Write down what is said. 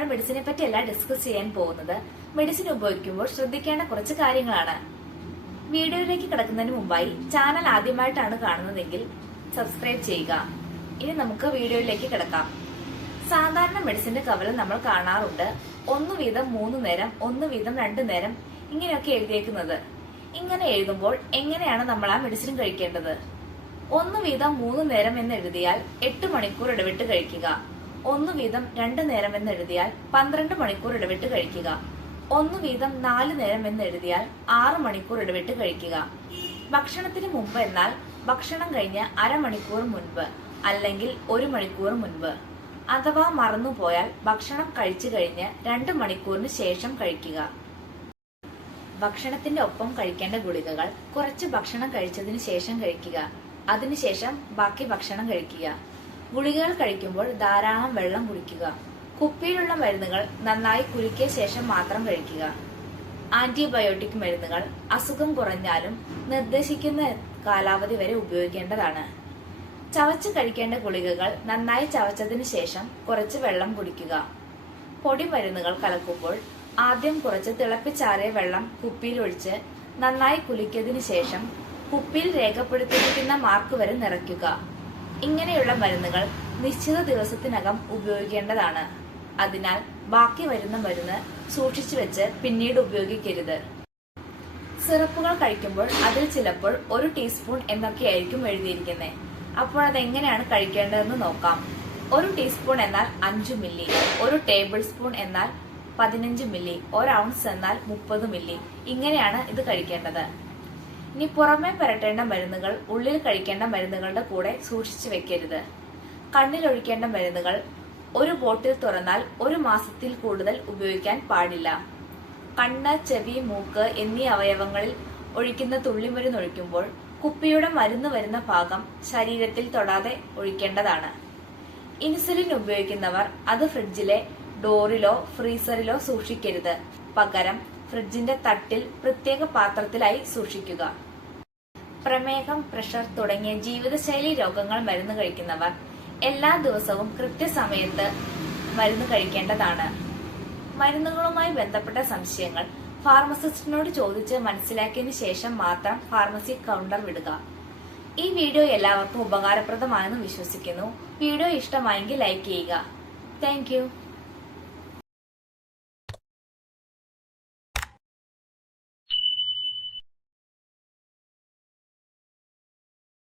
വീഡിയോയിലല്ല discuss ചെയ്യാൻ പോകുന്നത്. Medicine ഉപയോഗിക്കുമ്പോൾ ശ്രദ്ധിക്കേണ്ട കുറച്ച് കാര്യങ്ങളാണ്. വീഡിയോയിലേക്ക് കിടക്കുന്നതിന് മുമ്പായി ചാനൽ ആദ്യമായിട്ടാണ് കാണുന്നതെങ്കിൽ സബ്സ്ക്രൈബ് ചെയ്യുക. ഇനി നമുക്ക് വീഡിയോയിലേക്ക് കിടക്കാം. സാധാരണ മെഡിസിന്റെ കവല നമ്മൾ കാണാറുണ്ട്. ഒന്ന് വീതം മൂന്ന് നേരം ഒന്ന് വീതം രണ്ട് നേരം ഇങ്ങനെയൊക്കെ എഴുതിയേക്കുന്നത്. ഇങ്ങനെ എഴുതുമ്പോൾ എങ്ങനെയാണ് നമ്മൾ ആ മെഡിസിൻ കഴിക്കേണ്ടത്? ഒന്ന് വീതം മൂന്ന് നേരം എന്ന് എഴുതിയാൽ എട്ട് മണിക്കൂർ ഇടവിട്ട് കഴിക്കുക. ഒന്ന് വീതം രണ്ട് നേരം എന്ന് എഴുതിയാൽ പന്ത്രണ്ട് മണിക്കൂർ ഇടവിട്ട് കഴിക്കുക. ഒന്ന് വീതം നാല് നേരം എന്ന് എഴുതിയാൽ ആറ് മണിക്കൂർ ഇടവിട്ട് കഴിക്കുക. ഭക്ഷണത്തിന് മുമ്പ് എന്നാൽ ഭക്ഷണം കഴിഞ്ഞ് അരമണിക്കൂർ മുൻപ് അല്ലെങ്കിൽ ഒരു മണിക്കൂർ മുൻപ്. അഥവാ മറന്നുപോയാൽ ഭക്ഷണം കഴിച്ചു കഴിഞ്ഞ് രണ്ട് മണിക്കൂറിന് ശേഷം കഴിക്കുക. ഭക്ഷണത്തിന്റെ ഒപ്പം കഴിക്കേണ്ട ഗുളികകൾ കുറച്ച് ഭക്ഷണം കഴിച്ചതിന് ശേഷം കഴിക്കുക. അതിനുശേഷം ബാക്കി ഭക്ഷണം കഴിക്കുക. ഗുളികകൾ കഴിക്കുമ്പോൾ ധാരാളം വെള്ളം കുടിക്കുക. കുപ്പിയിലുള്ള മരുന്നുകൾ നന്നായി കുലുക്കിയ ശേഷം മാത്രം കഴിക്കുക. ആന്റിബയോട്ടിക് മരുന്നുകൾ അസുഖം കുറഞ്ഞാലും നിർദ്ദേശിക്കുന്ന കാലാവധി വരെ ഉപയോഗിക്കേണ്ടതാണ്. ചവച്ച് കഴിക്കേണ്ട ഗുളികകൾ നന്നായി ചവച്ചതിന് ശേഷം കുറച്ച് വെള്ളം കുടിക്കുക. പൊടി മരുന്നുകൾ കലക്കുമ്പോൾ ആദ്യം കുറച്ച് തിളപ്പിച്ചാറിയ വെള്ളം കുപ്പിയിൽ ഒഴിച്ച് നന്നായി കുലിക്കിയതിനു ശേഷം കുപ്പിയിൽ രേഖപ്പെടുത്തിയിരിക്കുന്ന മാർക്ക് വരെ നിറയ്ക്കുക. ഇങ്ങനെയുള്ള മരുന്നുകൾ നിശ്ചിത ദിവസത്തിനകം ഉപയോഗിക്കേണ്ടതാണ്. അതിനാൽ ബാക്കി വരുന്ന മരുന്ന് സൂക്ഷിച്ചു വെച്ച് പിന്നീട് ഉപയോഗിക്കരുത്. സിറപ്പുകൾ കഴിക്കുമ്പോൾ അതിൽ ചിലപ്പോൾ ഒരു ടീസ്പൂൺ എന്നൊക്കെയായിരിക്കും എഴുതിയിരിക്കുന്നത്. അപ്പോൾ അത് എങ്ങനെയാണ് കഴിക്കേണ്ടതെന്ന് നോക്കാം. ഒരു ടീസ്പൂൺ എന്നാൽ അഞ്ചു മില്ലി ഒരു ടേബിൾ സ്പൂൺ എന്നാൽ പതിനഞ്ച് മില്ലി ഒരു ഔൺസ് എന്നാൽ മുപ്പത് മില്ലി ഇങ്ങനെയാണ് ഇത് കഴിക്കേണ്ടത്. ഇനി പുറമേ പുരട്ടേണ്ട മരുന്നുകൾ ഉള്ളിൽ കഴിക്കേണ്ട മരുന്നുകളുടെ കൂടെ സൂക്ഷിച്ചു വെക്കരുത്. കണ്ണിലൊഴിക്കേണ്ട മരുന്നുകൾ ഒരു ബോട്ടിൽ തുറന്നാൽ ഒരു മാസത്തിൽ കൂടുതൽ ഉപയോഗിക്കാൻ പാടില്ല. കണ്ണ് ചെവി മൂക്ക് എന്നീ അവയവങ്ങളിൽ ഒഴിക്കുന്ന തുള്ളിമരുന്ന് ഒഴിക്കുമ്പോൾ കുപ്പിയുടെ മരുന്ന് വരുന്ന ഭാഗം ശരീരത്തിൽ തൊടാതെ ഒഴിക്കേണ്ടതാണ്. ഇൻസുലിൻ ഉപയോഗിക്കുന്നവർ അത് ഫ്രിഡ്ജിലെ ഡോറിലോ ഫ്രീസറിലോ സൂക്ഷിക്കരുത്. പകരം ഫ്രിഡ്ജിന്റെ തട്ടിൽ പ്രത്യേക പാത്രത്തിലായി സൂക്ഷിക്കുക. പ്രമേഹം പ്രഷർ തുടങ്ങിയ ജീവിതശൈലി രോഗങ്ങൾ മരുന്ന് കഴിക്കുന്നവർ എല്ലാ ദിവസവും കൃത്യസമയത്ത് മരുന്ന് കഴിക്കേണ്ടതാണ്. മരുന്നുകളുമായി ബന്ധപ്പെട്ട സംശയങ്ങൾ ഫാർമസിസ്റ്റിനോട് ചോദിച്ച് മനസ്സിലാക്കിയതിനു ശേഷം മാത്രം ഫാർമസി കൗണ്ടർ വിടുക. ഈ വീഡിയോ എല്ലാവർക്കും ഉപകാരപ്രദമാണെന്ന് വിശ്വസിക്കുന്നു. വീഡിയോ ഇഷ്ടമായെങ്കിൽ ലൈക്ക് ചെയ്യുക. താങ്ക്